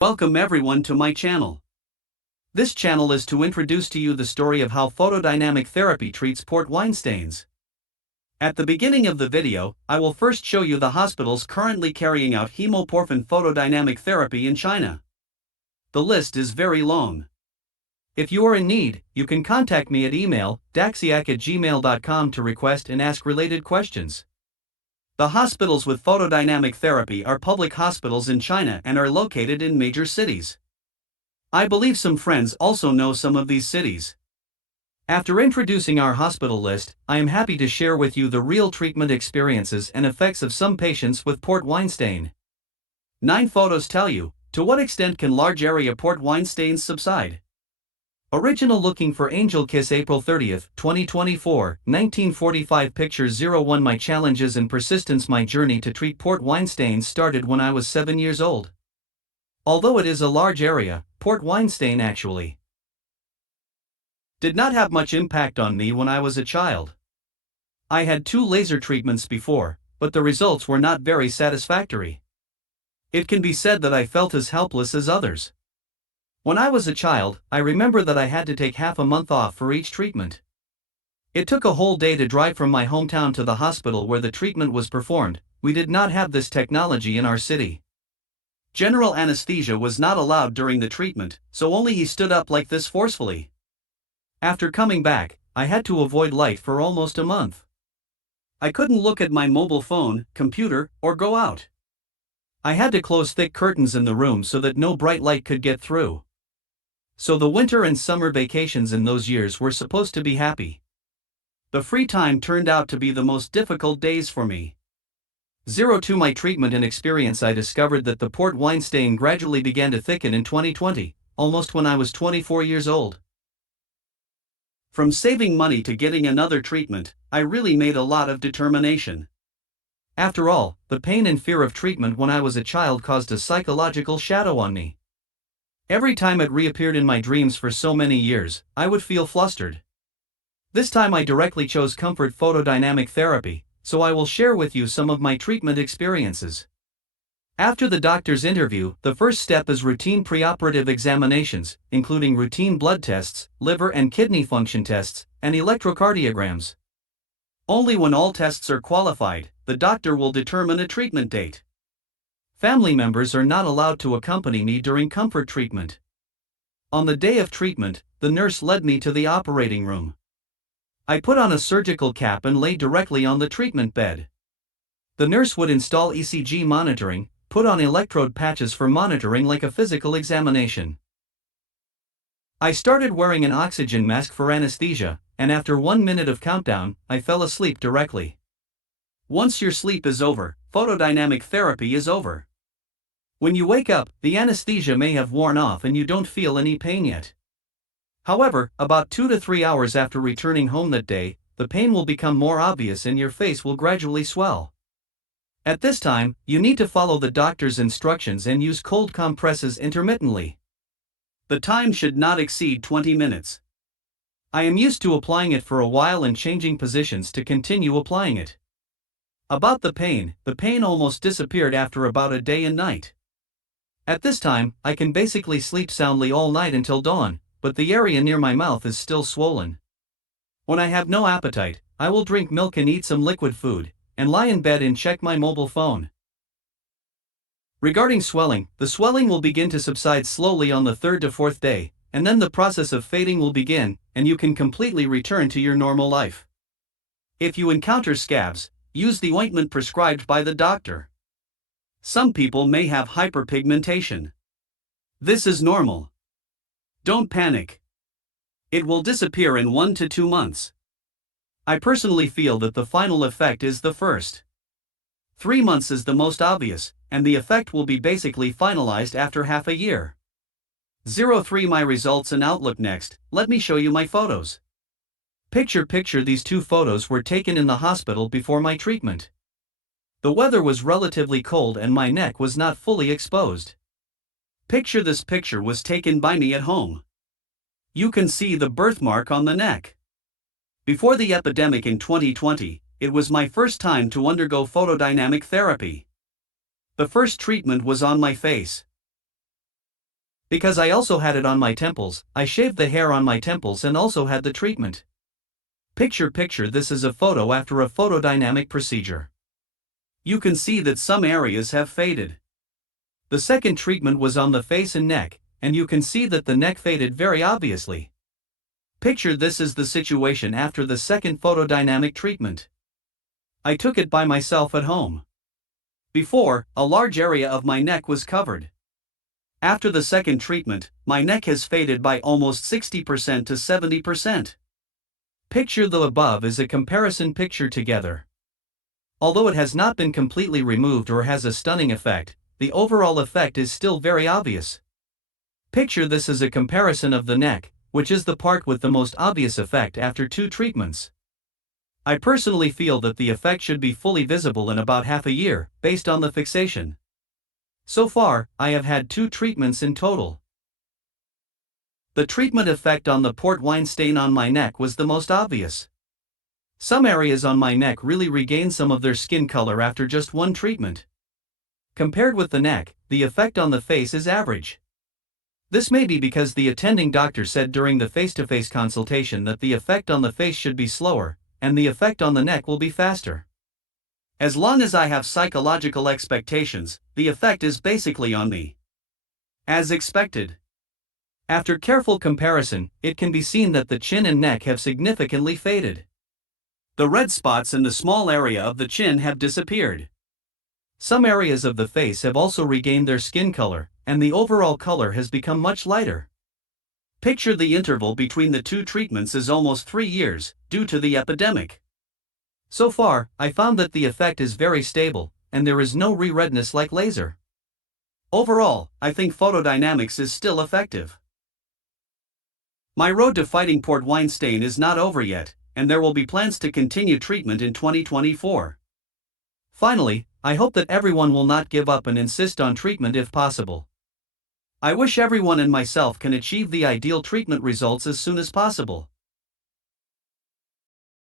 Welcome everyone to my channel. This channel is to introduce to you the story of how photodynamic therapy treats port wine stains. At the beginning of the video, I will first show you the hospitals currently carrying out hemoporphin photodynamic therapy in China. The list is very long. If you are in need, you can contact me at email daxiak@gmail.com to request and ask related questions. The hospitals with photodynamic therapy are public hospitals in China and are located in major cities. I believe some friends also know some of these cities. After introducing our hospital list, I am happy to share with you the real treatment experiences and effects of some patients with port wine stain. 9 photos tell you, to what extent can large area port wine stains subside? Original looking for Angel Kiss April 30th, 2024, 1945 Pictures 01 My challenges and persistence. My journey to treat port wine stains started when I was 7 years old. Although it is a large area, port wine stain actually did not have much impact on me when I was a child. I had 2 laser treatments before, but the results were not very satisfactory. It can be said that I felt as helpless as others. When I was a child, I remember that I had to take half a month off for each treatment. It took a whole day to drive from my hometown to the hospital where the treatment was performed. We did not have this technology in our city. General anesthesia was not allowed during the treatment, so only he stood up like this forcefully. After coming back, I had to avoid light for almost a month. I couldn't look at my mobile phone, computer, or go out. I had to close thick curtains in the room so that no bright light could get through. So the winter and summer vacations in those years were supposed to be happy. The free time turned out to be the most difficult days for me. 02 My treatment and experience. I discovered that the port wine stain gradually began to thicken in 2020, almost when I was 24 years old. From saving money to getting another treatment, I really made a lot of determination. After all, the pain and fear of treatment when I was a child caused a psychological shadow on me. Every time it reappeared in my dreams for so many years, I would feel flustered. This time I directly chose comfort photodynamic therapy, so I will share with you some of my treatment experiences. After the doctor's interview, the first step is routine preoperative examinations, including routine blood tests, liver and kidney function tests, and electrocardiograms. Only when all tests are qualified, the doctor will determine a treatment date. Family members are not allowed to accompany me during comfort treatment. On the day of treatment, the nurse led me to the operating room. I put on a surgical cap and lay directly on the treatment bed. The nurse would install ECG monitoring, put on electrode patches for monitoring like a physical examination. I started wearing an oxygen mask for anesthesia, and after 1 minute of countdown, I fell asleep directly. Once your sleep is over, photodynamic therapy is over. When you wake up, the anesthesia may have worn off and you don't feel any pain yet. However, about 2 to 3 hours after returning home that day, the pain will become more obvious and your face will gradually swell. At this time, you need to follow the doctor's instructions and use cold compresses intermittently. The time should not exceed 20 minutes. I am used to applying it for a while and changing positions to continue applying it. About the pain almost disappeared after about a day and night. At this time, I can basically sleep soundly all night until dawn, but the area near my mouth is still swollen. When I have no appetite, I will drink milk and eat some liquid food, and lie in bed and check my mobile phone. Regarding swelling, the swelling will begin to subside slowly on the 3rd to 4th day, and then the process of fading will begin, and you can completely return to your normal life. If you encounter scabs, use the ointment prescribed by the doctor. Some people may have hyperpigmentation. This is normal. Don't panic. It will disappear in 1 to 2 months. I personally feel that the final effect is the first 3 months is the most obvious, and the effect will be basically finalized after half a year. 03 My results and outlook. Next, let me show you my photos. Picture these 2 photos were taken in the hospital before my treatment. The weather was relatively cold and my neck was not fully exposed. This picture was taken by me at home. You can see the birthmark on the neck. Before the epidemic in 2020, it was my first time to undergo photodynamic therapy. The first treatment was on my face. Because I also had it on my temples, I shaved the hair on my temples and also had the treatment. Picture this is a photo after a photodynamic procedure. You can see that some areas have faded. The second treatment was on the face and neck, and you can see that the neck faded very obviously. Picture this is the situation after the second photodynamic treatment. I took it by myself at home. Before, a large area of my neck was covered. After the second treatment, my neck has faded by almost 60% to 70%. Picture the above is a comparison picture together. Although it has not been completely removed or has a stunning effect, the overall effect is still very obvious. Picture this as a comparison of the neck, which is the part with the most obvious effect after 2 treatments. I personally feel that the effect should be fully visible in about half a year, based on the fixation. So far, I have had 2 treatments in total. The treatment effect on the port wine stain on my neck was the most obvious. Some areas on my neck really regained some of their skin color after just 1 treatment. Compared with the neck, the effect on the face is average. This may be because the attending doctor said during the face-to-face consultation that the effect on the face should be slower, and the effect on the neck will be faster. As long as I have psychological expectations, the effect is basically on me. As expected. After careful comparison, it can be seen that the chin and neck have significantly faded. The red spots in the small area of the chin have disappeared. Some areas of the face have also regained their skin color, and the overall color has become much lighter. Picture the interval between the 2 treatments is almost 3 years, due to the epidemic. So far, I found that the effect is very stable, and there is no re-redness like laser. Overall, I think photodynamics is still effective. My road to fighting port wine stain is not over yet, and there will be plans to continue treatment in 2024. Finally, I hope that everyone will not give up and insist on treatment if possible. I wish everyone and myself can achieve the ideal treatment results as soon as possible.